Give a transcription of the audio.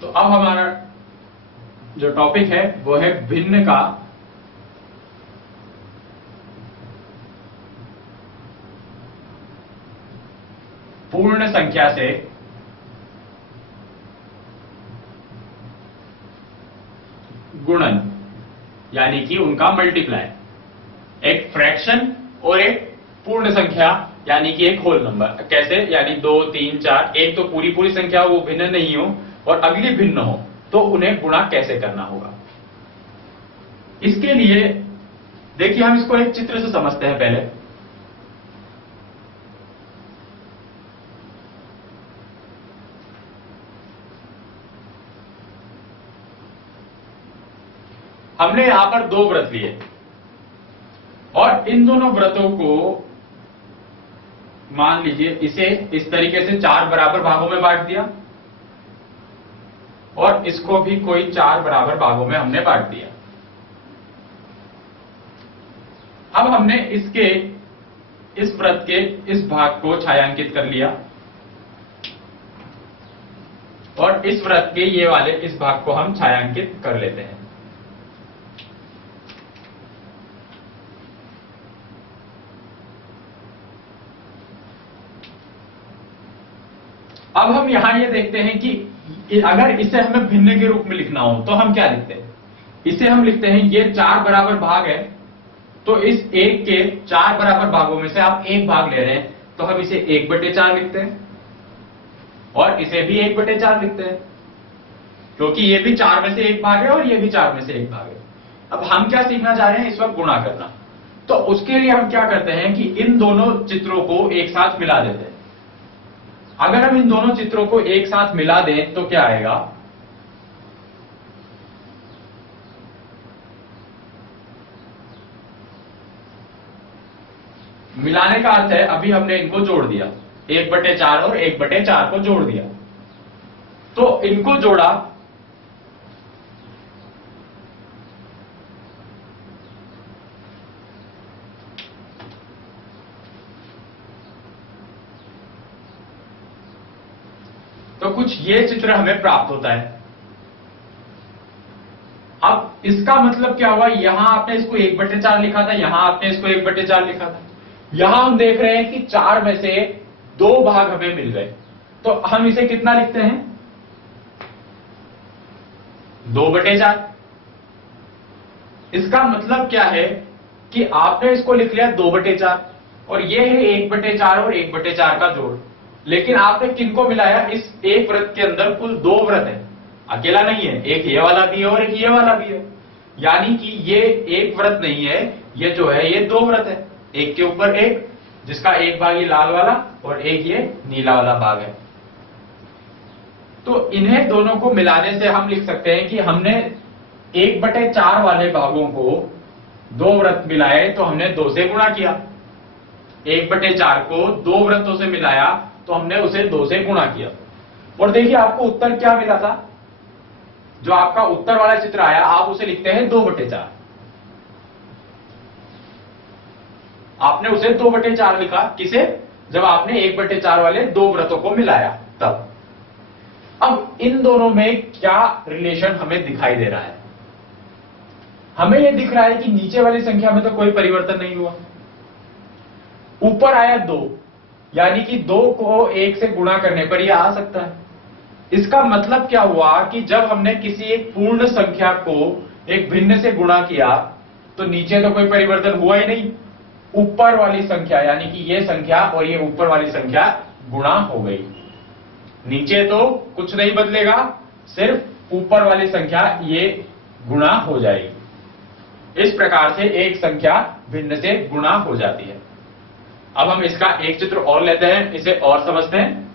तो अब हमारा जो टॉपिक है वो है भिन्न का पूर्ण संख्या से गुणन, यानी कि उनका मल्टीप्लाई। एक फ्रैक्शन और एक पूर्ण संख्या यानी कि एक होल नंबर। कैसे? यानी 2, 3, 4, एक तो पूरी पूरी संख्या वो भिन्न नहीं हो और अगली भिन्न हो, तो उन्हें गुणा कैसे करना होगा। इसके लिए देखिए हम इसको एक चित्र से समझते हैं पहले। हमने यहां पर दो व्रत लिए और इन दोनों व्रतों को मान लीजिए इसे इस तरीके से 4 बराबर भागों में बांट दिया और इसको भी कोई 4 बराबर भागों में हमने बांट दिया। अब हमने इसके इस व्रत के इस भाग को छायांकित कर लिया और इस व्रत के ये वाले इस भाग को हम छायांकित कर लेते हैं। अब हम यहां ये देखते हैं कि अगर इसे हमें भिन्न के रूप में लिखना हो तो हम क्या लिखते हैं? इसे हम लिखते हैं ये 4 बराबर भाग है, तो इस एक के 4 बराबर भागों में से आप एक भाग ले रहे हैं, तो हम इसे 1/4 लिखते हैं और इसे भी 1/4 लिखते हैं, क्योंकि ये भी 4 में से एक भाग है और ये भी 4 में से एक भाग है। अब हम क्या सीखना चाह रहे हैं? इस वक्त गुणा करना। तो उसके लिए हम क्या करते हैं कि इन दोनों चित्रों को एक साथ मिला देते हैं। अगर हम इन दोनों चित्रों को एक साथ मिला दें तो क्या आएगा? मिलाने का अर्थ है अभी हमने इनको जोड़ दिया, 1/4 और 1/4 को जोड़ दिया, तो इनको जोड़ा तो कुछ ये चित्र हमें प्राप्त होता है। अब इसका मतलब क्या हुआ? यहां आपने इसको 1/4 लिखा था, यहां आपने इसको 1/4 लिखा था। यहां हम देख रहे हैं कि 4 में से 2 भाग हमें मिल गए, तो हम इसे कितना लिखते हैं? 2/4। इसका मतलब क्या है कि आपने इसको लिख लिया 2/4 और ये है 1/4 और 1/4 का जोड़। लेकिन आपने किनको मिलाया? इस एक व्रत के अंदर कुल 2 व्रत है, अकेला नहीं है, एक ये वाला भी है और एक ये वाला भी है। यानी कि ये एक व्रत नहीं है, ये जो है ये 2 व्रत है, एक के ऊपर एक, जिसका एक भाग ये लाल वाला और एक ये नीला वाला भाग है। तो इन्हें दोनों को मिलाने से हम लिख सकते हैं कि हमने 1/4 वाले भागों को 2 व्रत मिलाए तो हमने 2 से गुणा किया, 1/4 को 2 व्रतों से मिलाया तो हमने उसे 2 से गुणा किया। और देखिए आपको उत्तर क्या मिला था? जो आपका उत्तर वाला चित्र आया आप उसे लिखते हैं 2/4। आपने उसे 2/4 लिखा, किसे? जब आपने 1/4 वाले 2 व्रतों को मिलाया तब। अब इन दोनों में क्या रिलेशन हमें दिखाई दे रहा है? हमें यह दिख रहा है कि नीचे वाली संख्या में तो कोई परिवर्तन नहीं हुआ, ऊपर आया 2, यानी कि 2 को 1 से गुणा करने पर यह आ सकता है। इसका मतलब क्या हुआ कि जब हमने किसी एक पूर्ण संख्या को एक भिन्न से गुणा किया तो नीचे तो कोई परिवर्तन हुआ ही नहीं, ऊपर वाली संख्या यानी कि ये संख्या और ये ऊपर वाली संख्या गुणा हो गई। नीचे तो कुछ नहीं बदलेगा, सिर्फ ऊपर वाली संख्या ये गुणा हो जाएगी। इस प्रकार से एक संख्या भिन्न से गुणा हो जाती है। अब हम इसका एक चित्र और लेते हैं, इसे और समझते हैं।